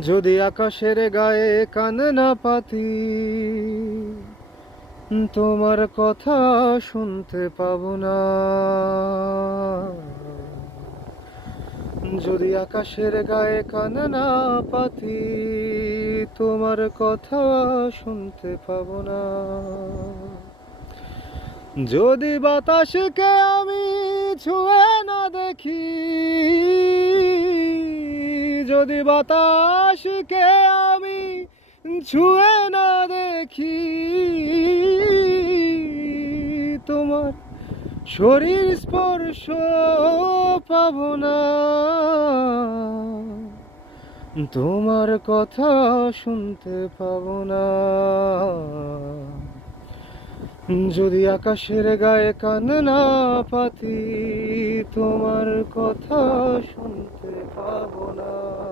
যদি আকাশের গায়ে কান না পাতি, তোমার কথা শুনতে পাবো না। যদি আকাশের গায়ে কান না পাতি, তোমার কথা শুনতে পাবো না। যদি বাতাসকে আমি ছুঁয়ে না দেখি, যদি বাতাসকে আমি ছুঁয়ে না দেখি, তোমার শরীর স্পর্শ পাবো না। তোমার কথা শুনতে পাবো না। যদি আকাশের গায়ে কান না পাতি, তোমার কথা শুনতে পাবো না।